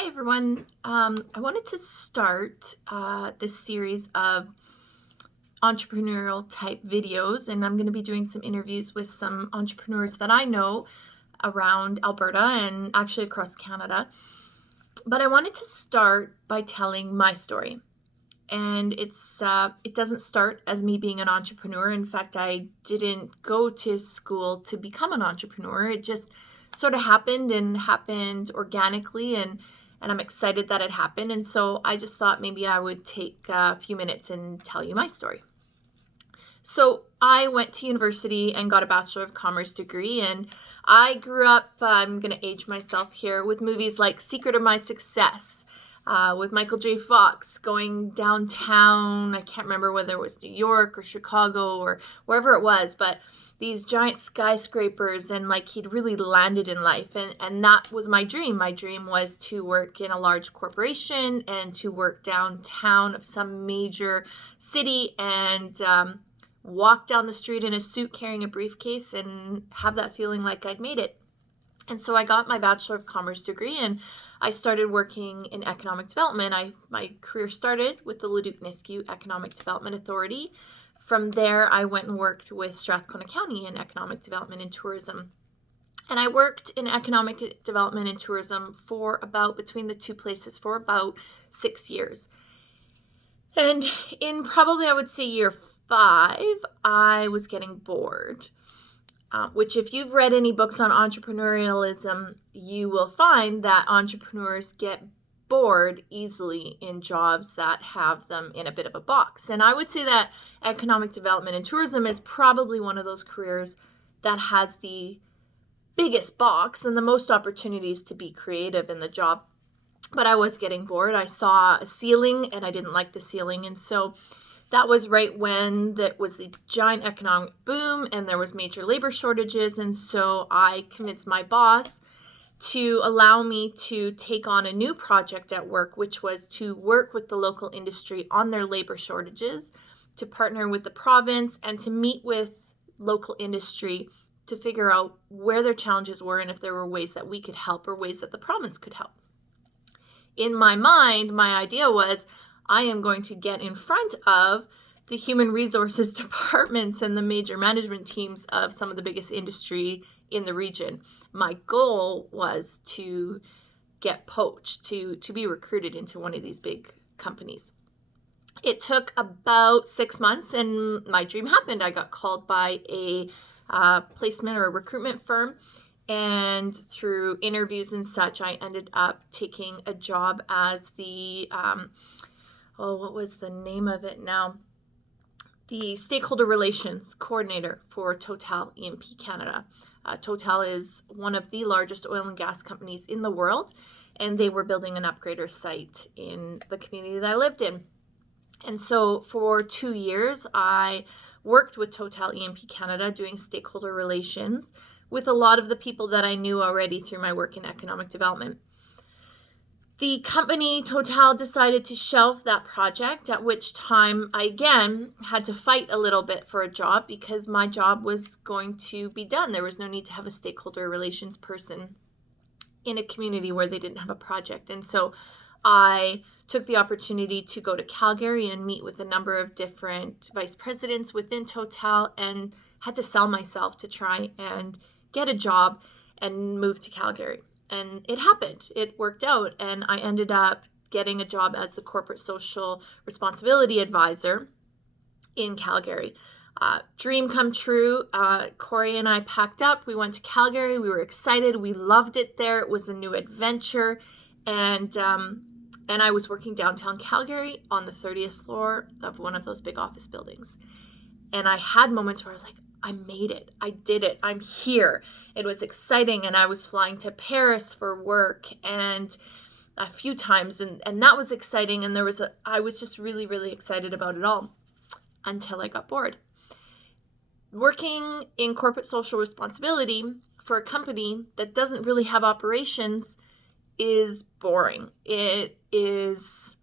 Hi, everyone. I wanted to start this series of entrepreneurial type videos, and I'm going to be doing some interviews with some entrepreneurs that I know around Alberta and actually across Canada. But I wanted to start by telling my story. And it doesn't start as me being an entrepreneur. In fact, I didn't go to school to become an entrepreneur. It just sort of happened and happened organically, and I'm excited that it happened. And so I just thought maybe I would take a few minutes and tell you my story. So I went to university and got a Bachelor of Commerce degree, and I grew up, I'm going to age myself here, with movies like Secret of My Success, with Michael J. Fox going downtown. I can't remember whether it was New York or Chicago or wherever it was, but these giant skyscrapers, and like he'd really landed in life. And that was my dream. My dream was to work in a large corporation and to work downtown of some major city and walk down the street in a suit carrying a briefcase and have that feeling like I'd made it. And so I got my Bachelor of Commerce degree and I started working in economic development. My career started with the Leduc Nisku Economic Development Authority. From there, I went and worked with Strathcona County in economic development and tourism. And I worked in economic development and tourism between the two places for about 6 years. And in probably, I would say, year 5, I was getting bored. Which, if you've read any books on entrepreneurialism, you will find that entrepreneurs get bored easily in jobs that have them in a bit of a box. And I would say that economic development and tourism is probably one of those careers that has the biggest box and the most opportunities to be creative in the job. But I was getting bored. I saw a ceiling and I didn't like the ceiling. And so that was right when there was the giant economic boom and there was major labor shortages. And so I convinced my boss to allow me to take on a new project at work, which was to work with the local industry on their labor shortages, to partner with the province, and to meet with local industry to figure out where their challenges were and if there were ways that we could help or ways that the province could help. In my mind, my idea was, I am going to get in front of the human resources departments and the major management teams of some of the biggest industry in the region. My goal was to get poached, to be recruited into one of these big companies. It took about 6 months and my dream happened. I got called by a placement or a recruitment firm. And through interviews and such, I ended up taking a job as the what was the name of it now? The Stakeholder Relations Coordinator for Total E&P Canada. Total is one of the largest oil and gas companies in the world, and they were building an upgrader site in the community that I lived in. And so for 2 years, I worked with Total E&P Canada doing stakeholder relations with a lot of the people that I knew already through my work in economic development. The company, Total, decided to shelve that project, at which time I again had to fight a little bit for a job because my job was going to be done. There was no need to have a stakeholder relations person in a community where they didn't have a project. And so I took the opportunity to go to Calgary and meet with a number of different vice presidents within Total and had to sell myself to try and get a job and move to Calgary. And it happened. It worked out. And I ended up getting a job as the corporate social responsibility advisor in Calgary. Dream come true. Corey and I packed up. We went to Calgary. We were excited. We loved it there. It was a new adventure. And I was working downtown Calgary on the 30th floor of one of those big office buildings. And I had moments where I was like, I made it. I did it. I'm here. It was exciting. And I was flying to Paris for work and a few times. And that was exciting. And I was just really, really excited about it all until I got bored. Working in corporate social responsibility for a company that doesn't really have operations is boring. It is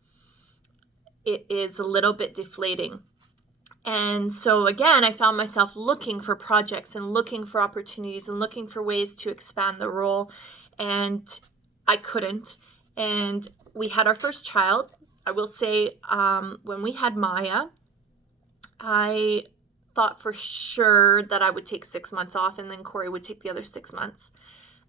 a little bit deflating. And so again, I found myself looking for projects and looking for opportunities and looking for ways to expand the role. And I couldn't. And we had our first child. I will say, when we had Maya, I thought for sure that I would take 6 months off and then Corey would take the other 6 months.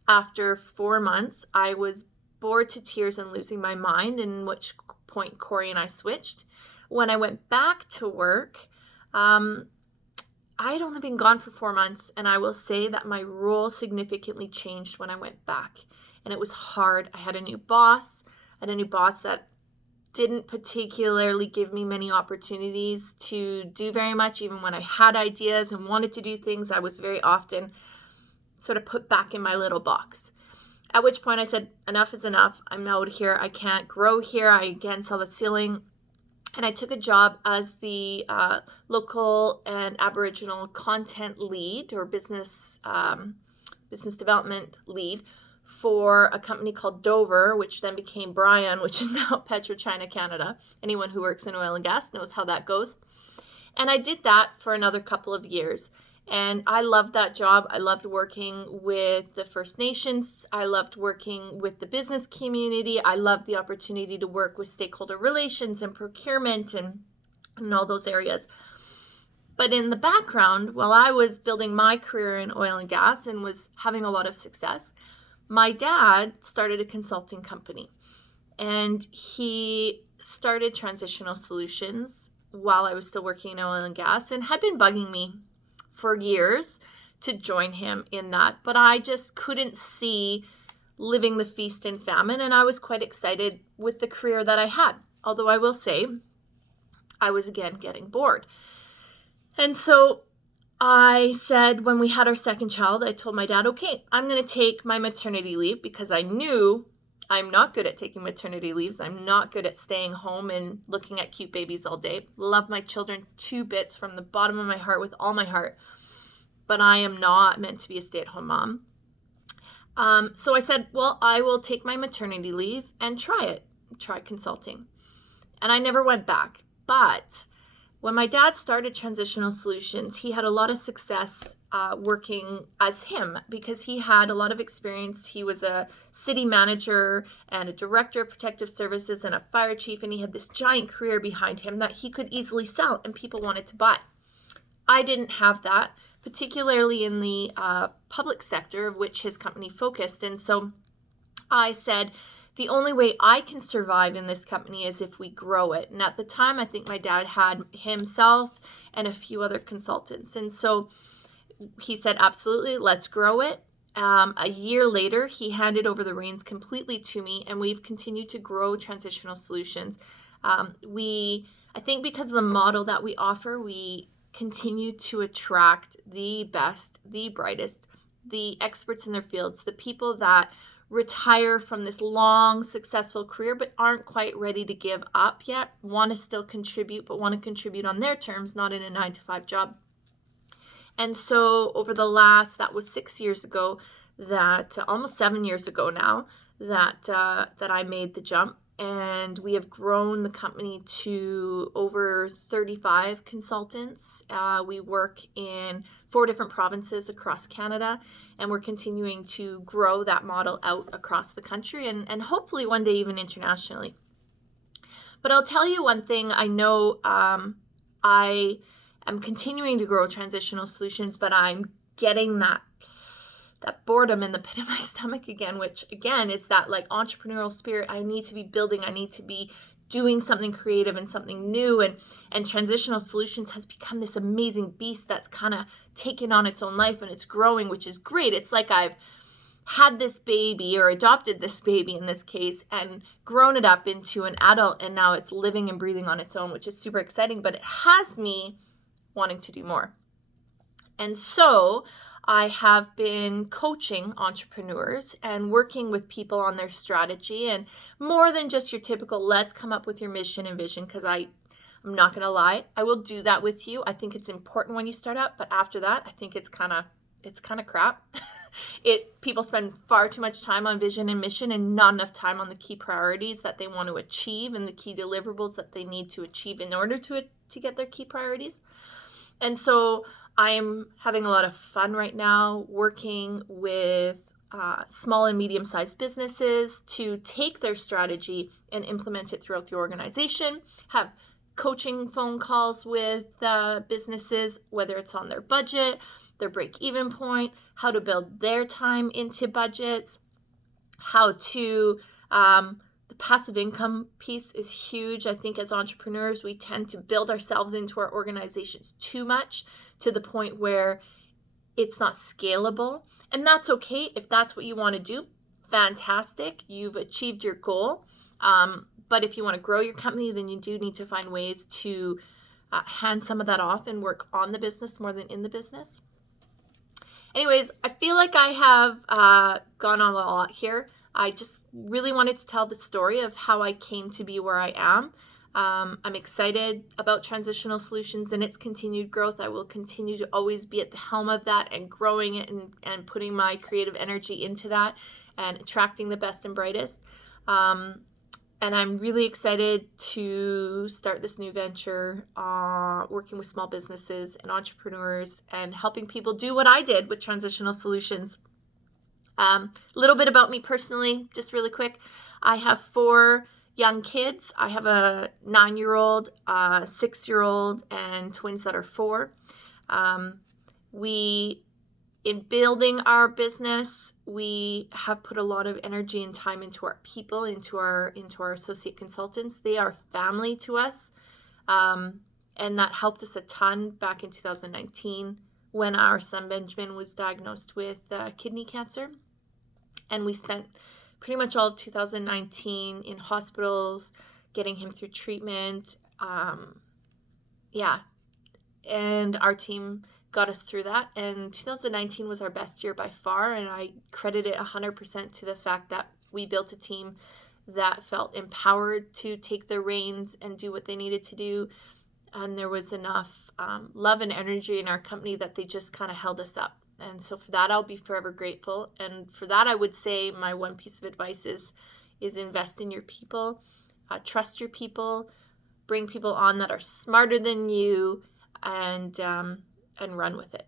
After 4 months, I was bored to tears and losing my mind, in which point Corey and I switched. When I went back to work, I'd only been gone for 4 months, and I will say that my role significantly changed when I went back. And it was hard. I had a new boss. That didn't particularly give me many opportunities to do very much. Even when I had ideas and wanted to do things, I was very often sort of put back in my little box. At which point I said, enough is enough. I'm out here. I can't grow here. I again saw the ceiling. And I took a job as the local and Aboriginal content lead, or business development lead, for a company called Dover, which then became Brian, which is now PetroChina Canada. Anyone who works in oil and gas knows how that goes. And I did that for another couple of years. And I loved that job. I loved working with the First Nations. I loved working with the business community. I loved the opportunity to work with stakeholder relations and procurement and all those areas. But in the background, while I was building my career in oil and gas and was having a lot of success, my dad started a consulting company. And he started Transitional Solutions while I was still working in oil and gas, and had been bugging me for years to join him in that. But I just couldn't see living the feast and famine, and I was quite excited with the career that I had. Although I will say, I was again getting bored. And so I said, when we had our second child, I told my dad, okay, I'm going to take my maternity leave, because I knew I'm not good at taking maternity leaves. I'm not good at staying home and looking at cute babies all day. Love my children to bits from the bottom of my heart with all my heart. But I am not meant to be a stay-at-home mom. So I said, well, I will take my maternity leave and try consulting. And I never went back. But when my dad started Transitional Solutions, he had a lot of success working as him, because he had a lot of experience. He was a city manager and a director of protective services and a fire chief, and he had this giant career behind him that he could easily sell and people wanted to buy. I didn't have that, particularly in the public sector, of which his company focused. And so I said, the only way I can survive in this company is if we grow it. And at the time, I think my dad had himself and a few other consultants. And so he said, absolutely, let's grow it. A year later, he handed over the reins completely to me, and we've continued to grow Transitional Solutions. I think because of the model that we offer, we continue to attract the best, the brightest, the experts in their fields, the people that retire from this long, successful career but aren't quite ready to give up yet, want to still contribute, but want to contribute on their terms, not in a 9-to-5 job. And so over the last, that was 6 years ago, that almost 7 years ago now, that I made the jump. And we have grown the company to over 35 consultants. We work in 4 different provinces across Canada, and we're continuing to grow that model out across the country and hopefully one day even internationally. But I'll tell you one thing. I know I am continuing to grow Transitional Solutions, but I'm getting that boredom in the pit of my stomach again, which again is that like entrepreneurial spirit. I need to be building, I need to be doing something creative and something new, and Transitional Solutions has become this amazing beast that's kind of taken on its own life, and it's growing, which is great. It's like I've had this baby, or adopted this baby in this case, and grown it up into an adult, and now it's living and breathing on its own, which is super exciting, but it has me wanting to do more. And so I have been coaching entrepreneurs and working with people on their strategy, and more than just your typical, let's come up with your mission and vision, because I'm not going to lie, I will do that with you. I think it's important when you start out, but after that, I think it's kind of crap. People spend far too much time on vision and mission and not enough time on the key priorities that they want to achieve and the key deliverables that they need to achieve in order to get their key priorities. And so I'm having a lot of fun right now working with small and medium-sized businesses to take their strategy and implement it throughout the organization, have coaching phone calls with businesses, whether it's on their budget, their break-even point, how to build their time into budgets, how to the passive income piece is huge. I think as entrepreneurs, we tend to build ourselves into our organizations too much to the point where it's not scalable. And that's okay if that's what you want to do. Fantastic. You've achieved your goal. But if you want to grow your company, then you do need to find ways to hand some of that off and work on the business more than in the business. Anyways, I feel like I have gone on a lot here. I just really wanted to tell the story of how I came to be where I am. I'm excited about Transitional Solutions and its continued growth. I will continue to always be at the helm of that and growing it and putting my creative energy into that and attracting the best and brightest. And I'm really excited to start this new venture, working with small businesses and entrepreneurs and helping people do what I did with Transitional Solutions. A little bit about me personally, just really quick. I have 4 young kids. I have a 9-year-old, a 6-year-old, and twins that are 4. In building our business, we have put a lot of energy and time into our people, into our associate consultants. They are family to us, and that helped us a ton back in 2019 when our son Benjamin was diagnosed with kidney cancer. And we spent pretty much all of 2019 in hospitals, getting him through treatment. And our team got us through that. And 2019 was our best year by far. And I credit it 100% to the fact that we built a team that felt empowered to take the reins and do what they needed to do. And there was enough love and energy in our company that they just kind of held us up. And so for that, I'll be forever grateful. And for that, I would say my one piece of advice is invest in your people, trust your people, bring people on that are smarter than you, and run with it.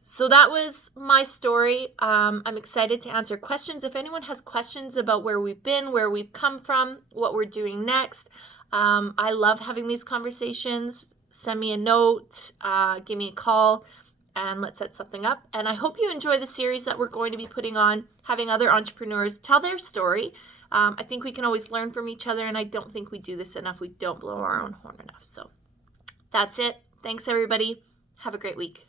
So that was my story. I'm excited to answer questions. If anyone has questions about where we've been, where we've come from, what we're doing next, I love having these conversations. Send me a note, give me a call, and let's set something up. And I hope you enjoy the series that we're going to be putting on, having other entrepreneurs tell their story. I think we can always learn from each other, and I don't think we do this enough. We don't blow our own horn enough. So that's it. Thanks, everybody. Have a great week.